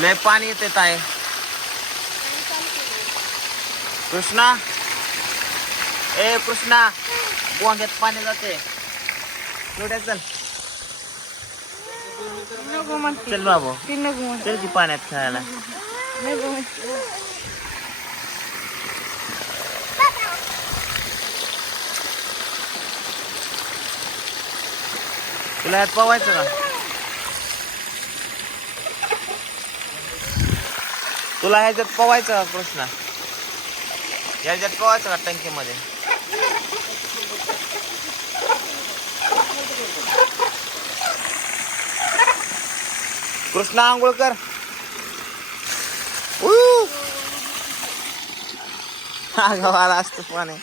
लय पाणी येते ताय कृष्णा? ए कृष्णा. वांग्यात पाणी जाते. एवढ्या चल. चल बाबू. ती चल की पाण्यात खेळायला. तुला ह्यात पवायचं का? तुला ह्याच्यात पवायचं का कृष्णा ह्याच्यात पवायचं का टंकीमध्ये? कृष्णा आंघोळ कर उऊ. हा गावाला पाणी.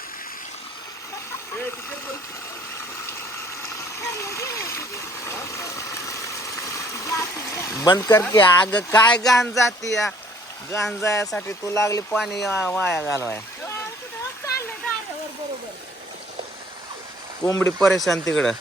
बंद कर की अग काय घाण जाती या. घाण जायसाठी तू लागली पाणी वाया घालवाय. कोंबडी परेशान तिकडं.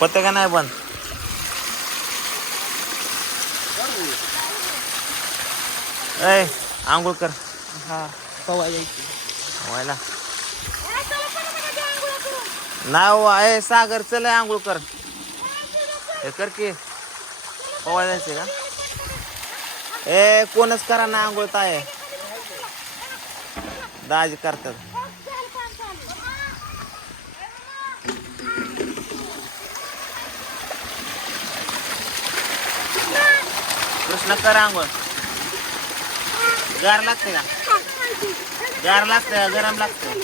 होते का नाही पण ए आंघोळ कर. हा पवा यायची व्हायला. नाही हो, ए सागर चल आंघोळ कर. हे कर की. पवाय जायचे का? ए कोणच करा ना आंघोळ ताय दाजी करतात. कृष्ण कर आंघोळ. गार लागते का? गार लागतं गरम लागतं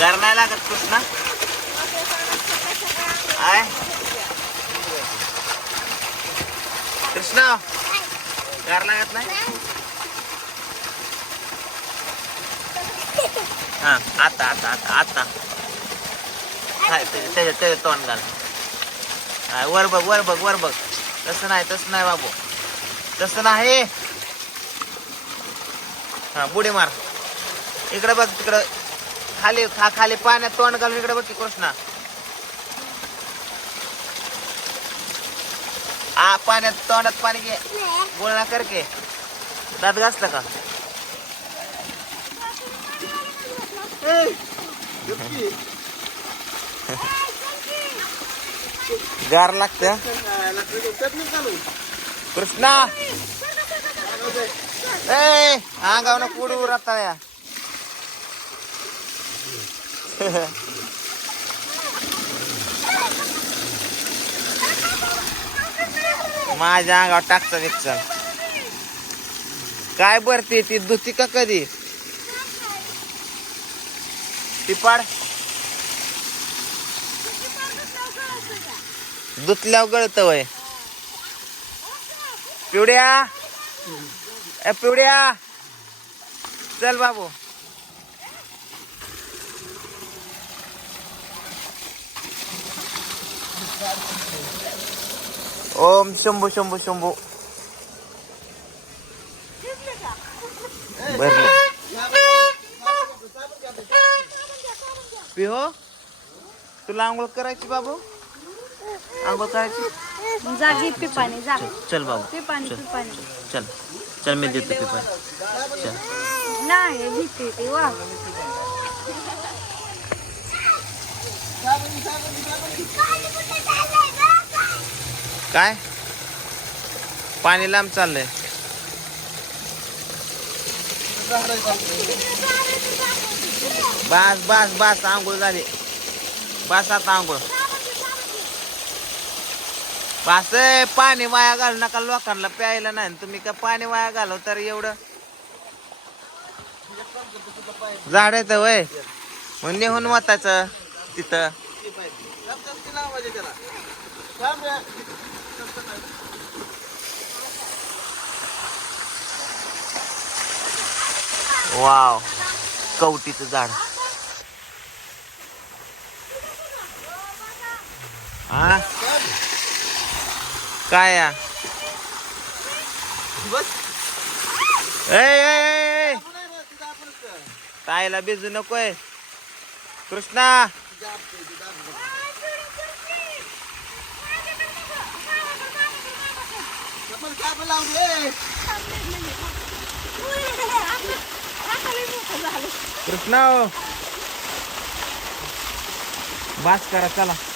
गार नाही लागत कृष्णा. आय. कृष्णा गार लागत नाही? हा आता आता आता आता. हाय त्याच्या त्याच्या त्याच्या तोंड घाल. वर बघ वर बघ वर बघ. तसं नाही तसं नाही बाबू. तसं नाही. हा बुडी मार. इकडे बघ तिकडं. खाली खा खाली पाण्यात तोंड घालून इकडे बघ की कृष्णा. आ पाण्यात तोंडात पाणी घे. बोलणा कर के. दात घासलं का? गार लागतं कृष्णा! ए अंगावनं पुढे या. माझ्या अंगावर टाकचा विकचल काय भरते ती धुती का कधी? ती दुतल्याव गळत वय. पिवड्या. ए पिवड्या. चल बाबू. ओम शंभू शंभू शंभू. भरले पिहो तुला आंघोळ करायची बाबू? आंघोळ करायची? जा घे पिपाणी जा. चल बाबू. पिपाणी चल. पिपाणी. चल. चल मी देतो पेपर चल. नाही ते वा. काय? पाणी लांब चाललंय. बास बास बास आंघोळ झाली. बास आता आंघोळ. बास पाणी वाया घालू नका लोकांना प्यायला नाही. तुम्ही का पाणी वाया घालव तर एवढं. झाड येतं वय मग नेहून वाचायचं तिथं. वाव. कवटीच झाड. हा काय तायला ताईला बिजू नकोय. कृष्णा! कृष्णा. बास करा चला.